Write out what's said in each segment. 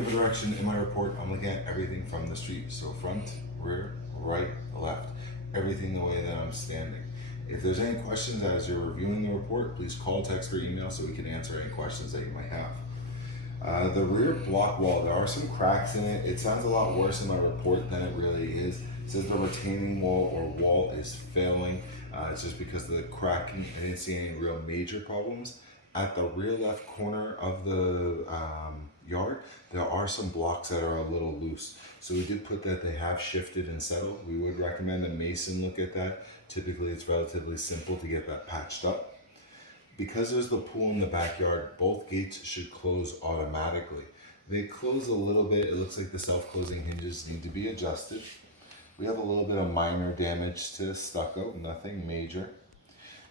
give a direction in my report, I'm looking at everything from the street. So front, rear, right, left, everything the way that I'm standing. If there's any questions as you're reviewing the report, please call, text, or email so we can answer any questions that you might have. The rear block wall, there are some cracks in it. It sounds a lot worse in my report than it really is. It says the retaining wall or wall is failing. It's just because of the cracking. I didn't see any real major problems. At the rear left corner of the yard, there are some blocks that are a little loose. So we did put that they have shifted and settled. We would recommend a mason look at that. Typically it's relatively simple to get that patched up. Because there's the pool in the backyard, both gates should close automatically. They close a little bit. It looks like the self-closing hinges need to be adjusted. We have a little bit of minor damage to stucco, nothing major.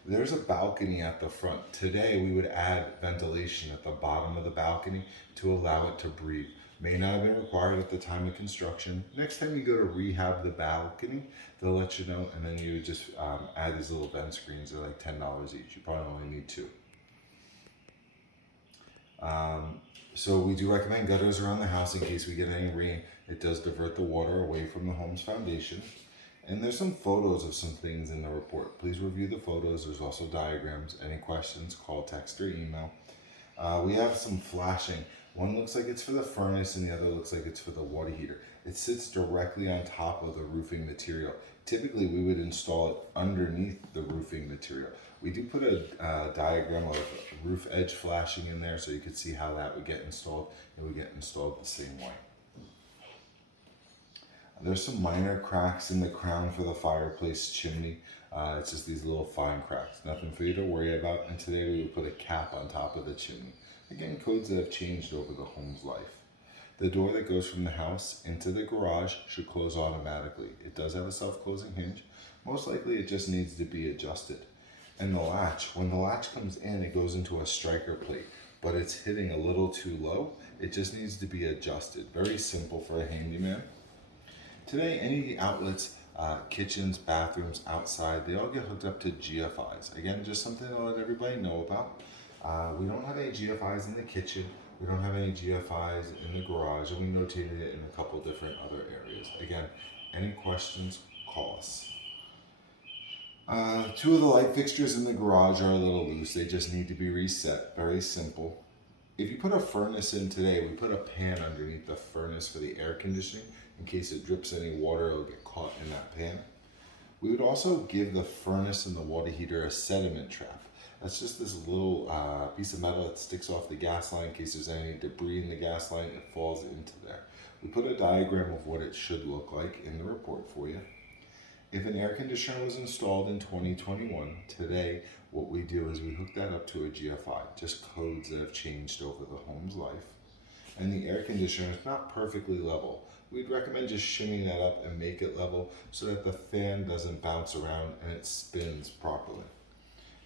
There's a balcony at the front. Today we would add ventilation at the bottom of the balcony to allow it to breathe. May not have been required at the time of construction. Next time you go to rehab the balcony, they'll let you know, and then you would just add these little vent screens. They're like $10 each. You probably only need 2. So we do recommend gutters around the house in case we get any rain. It does divert the water away from the home's foundation. And there's some photos of some things in the report. Please review the photos. There's also diagrams. Any questions, call, text, or email. We have some flashing. One looks like it's for the furnace and the other looks like it's for the water heater. It sits directly on top of the roofing material. Typically we would install it underneath the roofing material. We do put a diagram of roof edge flashing in there so you could see how that would get installed. It would get installed the same way. There's some minor cracks in the crown for the fireplace chimney. It's just these little fine cracks. Nothing for you to worry about. And today we would put a cap on top of the chimney. Again, codes that have changed over the home's life. The door that goes from the house into the garage should close automatically. It does have a self-closing hinge. Most likely it just needs to be adjusted. And the latch, when the latch comes in, it goes into a striker plate, but it's hitting a little too low. It just needs to be adjusted. Very simple for a handyman. Today, any outlets, kitchens, bathrooms, outside, they all get hooked up to GFIs. Again, just something to let everybody know about. We don't have any GFIs in the kitchen. We don't have any GFIs in the garage, and we notated it in a couple different other areas. Again, any questions, call us. 2 of the light fixtures in the garage are a little loose. They just need to be reset. Very simple. If you put a furnace in today, we put a pan underneath the furnace for the air conditioning. In case it drips any water, it'll get caught in that pan. We would also give the furnace and the water heater a sediment trap. That's just this little piece of metal that sticks off the gas line in case there's any debris in the gas line, it falls into there. We put a diagram of what it should look like in the report for you. If an air conditioner was installed in 2021, today what we do is we hook that up to a GFI, just codes that have changed over the home's life. And the air conditioner is not perfectly level. We'd recommend just shimming that up and make it level so that the fan doesn't bounce around and it spins properly.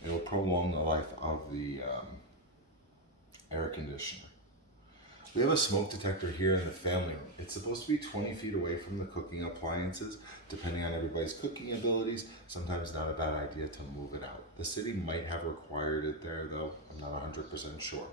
It'll prolong the life of the air conditioner. We have a smoke detector here in the family room. It's supposed to be 20 feet away from the cooking appliances. Depending on everybody's cooking abilities, sometimes not a bad idea to move it out. The city might have required it there though, I'm not 100% sure.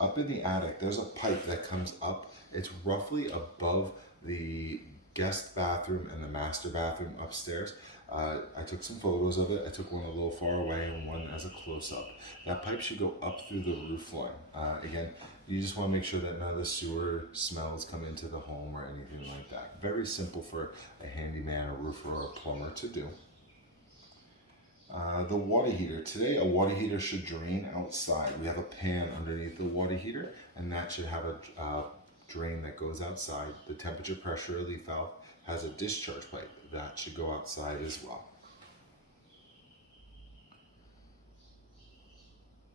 Up in the attic, there's a pipe that comes up. It's roughly above the guest bathroom and the master bathroom upstairs. I took some photos of it. I took one a little far away and one as a close-up. That pipe should go up through the roof line. Again, you just want to make sure that none of the sewer smells come into the home or anything like that. Very simple for a handyman, a roofer, or a plumber to do. The water heater. Today, a water heater should drain outside. We have a pan underneath the water heater, and that should have a drain that goes outside. The temperature pressure relief valve has a discharge pipe. That should go outside as well.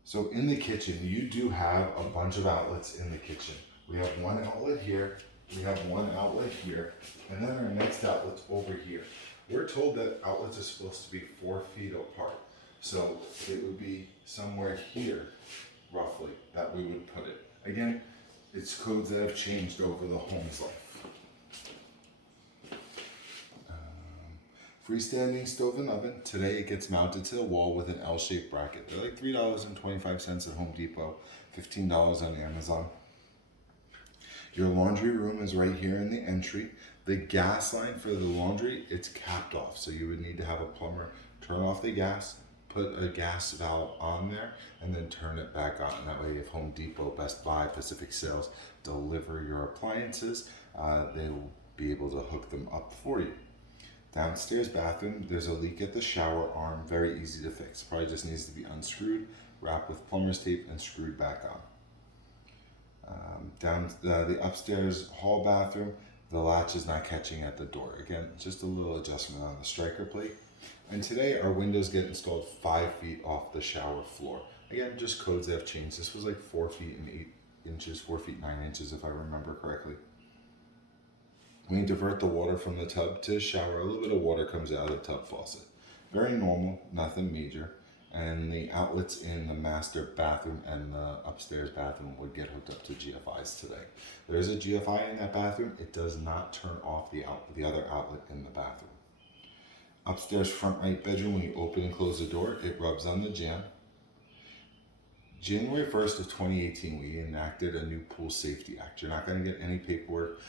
So in the kitchen, you do have a bunch of outlets in the kitchen. We have one outlet here, we have one outlet here, and then our next outlet's over here. We're told that outlets are supposed to be 4 feet apart. So it would be somewhere here, roughly, that we would put it. Again, it's codes that have changed over the home's life. Freestanding stove and oven. Today it gets mounted to the wall with an L-shaped bracket. They're like $3.25 at Home Depot, $15 on Amazon. Your laundry room is right here in the entry. The gas line for the laundry, it's capped off. So you would need to have a plumber turn off the gas, put a gas valve on there, and then turn it back on. That way if Home Depot, Best Buy, Pacific Sales deliver your appliances, they'll be able to hook them up for you. Downstairs bathroom, there's a leak at the shower arm, very easy to fix. Probably just needs to be unscrewed, wrapped with plumber's tape, and screwed back on. Down the upstairs hall bathroom, the latch is not catching at the door. Again, just a little adjustment on the striker plate. And today our windows get installed 5 feet off the shower floor. Again, just codes that have changed. This was like 4 feet and 8 inches, 4 feet 9 inches if I remember correctly. We divert the water from the tub to the shower. A little bit of water comes out of the tub faucet. Very normal, nothing major. And the outlets in the master bathroom and the upstairs bathroom would get hooked up to GFIs today. There is a GFI in that bathroom. It does not turn off the other outlet in the bathroom. Upstairs front right bedroom, when you open and close the door, it rubs on the jamb. January 1st of 2018, we enacted a new Pool Safety Act. You're not going to get any paperwork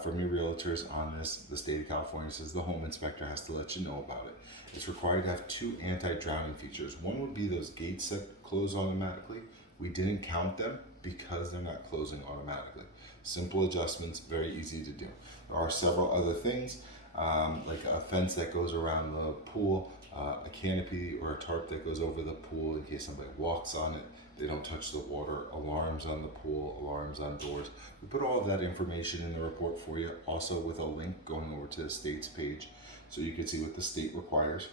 from your realtors on this. The state of California says the home inspector has to let you know about it. It's required to have 2 anti-drowning features. One would be those gates that close automatically. We didn't count them because they're not closing automatically. Simple adjustments, very easy to do. There are several other things, like a fence that goes around the pool, a canopy or a tarp that goes over the pool in case somebody walks on it. They don't touch the water, alarms on the pool, alarms on doors. We put all of that information in the report for you, also with a link going over to the state's page so you can see what the state requires.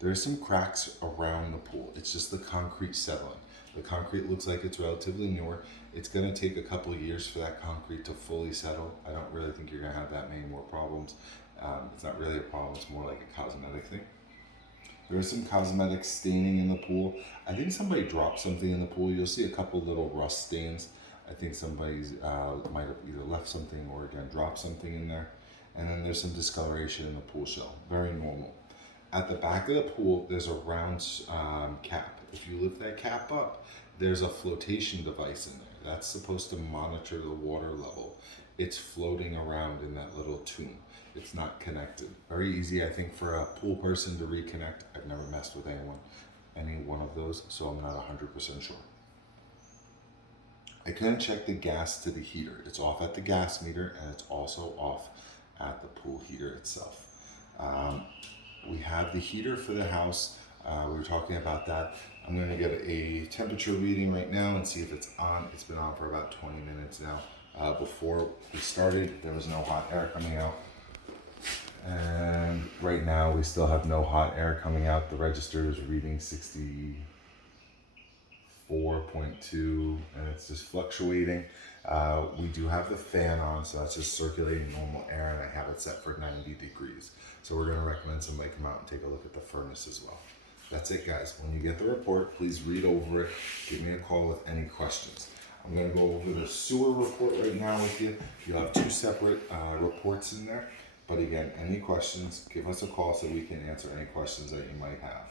There are some cracks around the pool. It's just the concrete settling. The concrete looks like it's relatively newer. It's going to take a couple of years for that concrete to fully settle. I don't really think you're going to have that many more problems. It's not really a problem, it's more like a cosmetic thing. There is some cosmetic staining in the pool. I think somebody dropped something in the pool. You'll see a couple little rust stains. I think somebody's might have either left something or again dropped something in there. And then there's some discoloration in the pool shell. Very normal. At the back of the pool, there's a round cap. If you lift that cap up, there's a flotation device in there. That's supposed to monitor the water level. It's floating around in that little tube. It's not connected. Very easy, I think, for a pool person to reconnect. I've never messed with any one of those, so I'm not 100% sure. I couldn't check the gas to the heater. It's off at the gas meter, and it's also off at the pool heater itself. We have the heater for the house. We were talking about that. I'm going to get a temperature reading right now and see if it's on. It's been on for about 20 minutes now. Before we started, there was no hot air coming out. And right now we still have no hot air coming out. The register is reading 64.2 and it's just fluctuating. We do have the fan on, so that's just circulating normal air, and I have it set for 90 degrees. So we're going to recommend somebody come out and take a look at the furnace as well. That's it, guys. When you get the report, please read over it. Give me a call with any questions. I'm going to go over the sewer report right now with you. You'll have 2 separate reports in there. But again, any questions, give us a call so we can answer any questions that you might have.